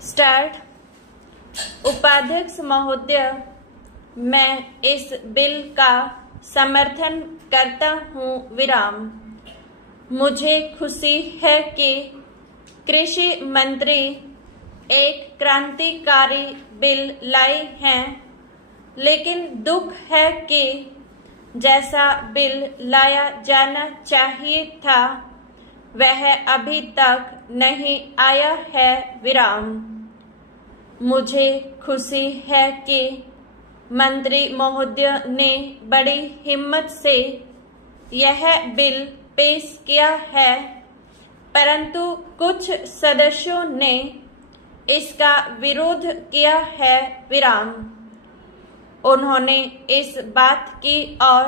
Start. उपाध्यक्ष महोदय, मैं इस बिल का समर्थन करता हूँ। विराम। मुझे खुशी है कि कृषि मंत्री एक क्रांतिकारी बिल लाए हैं, लेकिन दुख है कि जैसा बिल लाया जाना चाहिए था वह अभी तक नहीं आया है। विराम। मुझे खुशी है कि मंत्री महोदय ने बड़ी हिम्मत से यह बिल पेश किया है, परंतु कुछ सदस्यों ने इसका विरोध किया है। विराम। उन्होंने इस बात की ओर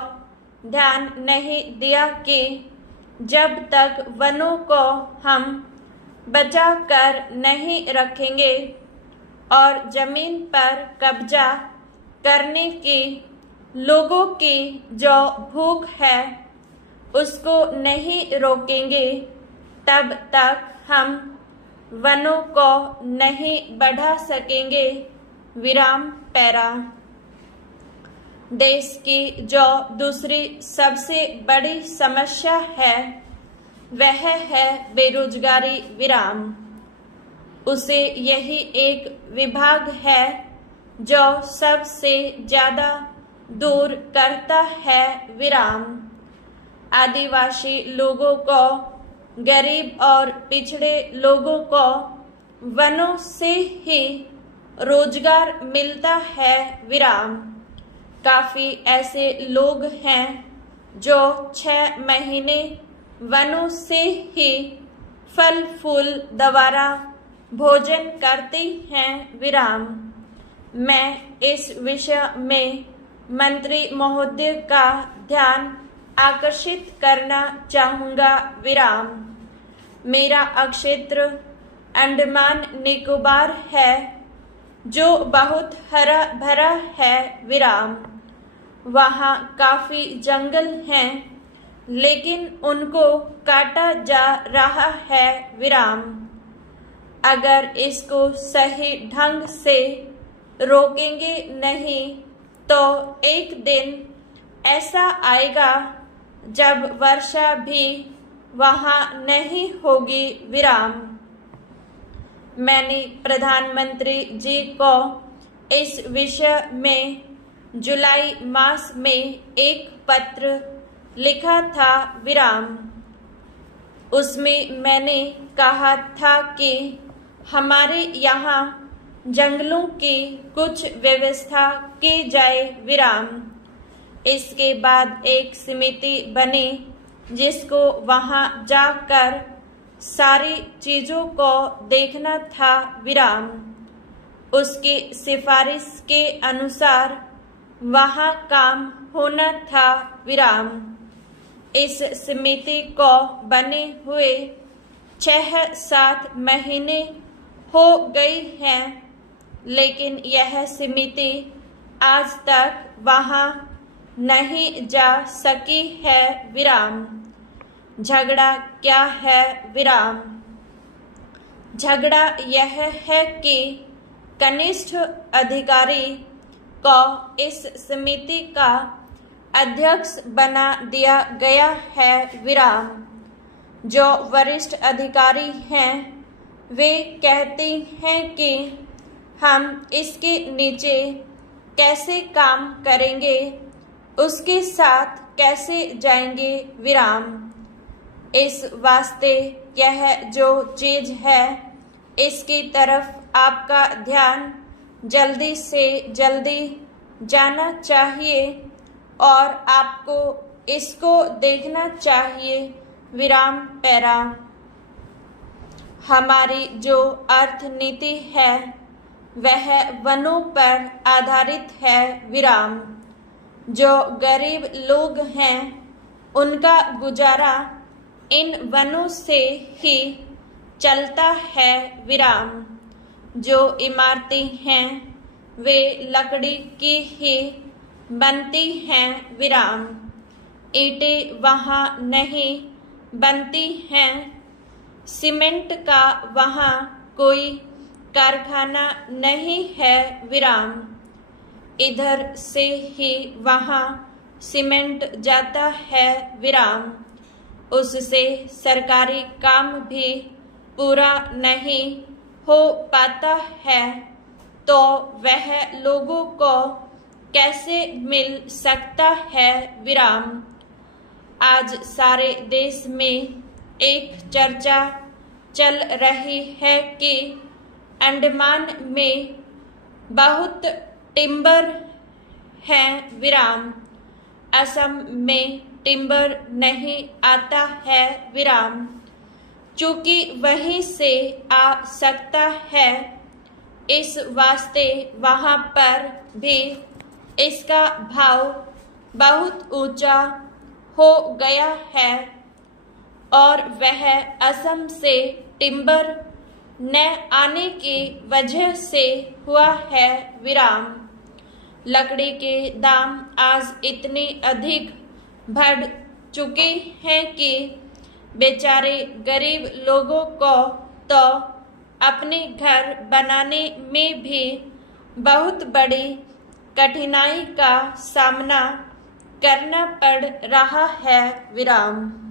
ध्यान नहीं दिया कि जब तक वनों को हम बचा कर नहीं रखेंगे और जमीन पर कब्जा करने की लोगों की जो भूख है उसको नहीं रोकेंगे, तब तक हम वनों को नहीं बढ़ा सकेंगे। विराम। पैरा। देश की जो दूसरी सबसे बड़ी समस्या है वह है बेरोजगारी। विराम। उसे यही एक विभाग है जो सबसे ज्यादा दूर करता है। विराम। आदिवासी लोगों को, गरीब और पिछड़े लोगों को वनों से ही रोजगार मिलता है। विराम। काफी ऐसे लोग हैं जो 6 महीने वनों से ही फल फूल द्वारा भोजन करते हैं। विराम। मैं इस विषय में मंत्री महोदय का ध्यान आकर्षित करना चाहूँगा। विराम। मेरा क्षेत्र अंडमान निकोबार है जो बहुत हरा भरा है। विराम। वहाँ काफी जंगल हैं, लेकिन उनको काटा जा रहा है। विराम। अगर इसको सही ढंग से रोकेंगे नहीं तो एक दिन ऐसा आएगा जब वर्षा भी वहाँ नहीं होगी। विराम। मैंने प्रधानमंत्री जी को इस विषय में जुलाई मास में एक पत्र लिखा था। विराम। उसमें मैंने कहा था कि हमारे यहाँ जंगलों की कुछ व्यवस्था की जाए। विराम। इसके बाद एक समिति बनी जिसको वहाँ जाकर सारी चीजों को देखना था। विराम। उसकी सिफारिश के अनुसार वहाँ काम होना था। विराम। इस समिति को बने हुए 6-7 महीने हो गए हैं, लेकिन यह समिति आज तक वहाँ नहीं जा सकी है। विराम। झगड़ा क्या है? विराम। झगड़ा यह है कि कनिष्ठ अधिकारी को इस समिति का अध्यक्ष बना दिया गया है। विराम। जो वरिष्ठ अधिकारी हैं वे कहते हैं कि हम इसके नीचे कैसे काम करेंगे, उसके साथ कैसे जाएंगे। विराम। इस वास्ते यह जो चीज है इसकी तरफ आपका ध्यान जल्दी से जल्दी जाना चाहिए और आपको इसको देखना चाहिए। विराम। पैरा। हमारी जो अर्थनीति है वह वनों पर आधारित है। विराम। जो गरीब लोग हैं उनका गुजारा इन वनों से ही चलता है। विराम। जो इमारतें हैं वे लकड़ी की ही बनती हैं। विराम। ईंटें वहाँ नहीं बनती हैं, सीमेंट का वहाँ कोई कारखाना नहीं है विराम। इधर से ही वहाँ सीमेंट जाता है विराम। उससे सरकारी काम भी पूरा नहीं हो पाता है, तो वह लोगों को कैसे मिल सकता है विराम। आज सारे देश में एक चर्चा चल रही है कि अंडमान में बहुत टिम्बर है विराम। असम में टिम्बर नहीं आता है विराम, चूंकि वहीं से आ सकता है, इस वास्ते वहाँ पर भी इसका भाव बहुत ऊंचा हो गया है और वह असम से टिम्बर न आने की वजह से हुआ है विराम। लकड़ी के दाम आज इतने अधिक बढ़ चुके हैं कि बेचारे गरीब लोगों को तो अपने घर बनाने में भी बहुत बड़ी कठिनाई का सामना करना पड़ रहा है विराम।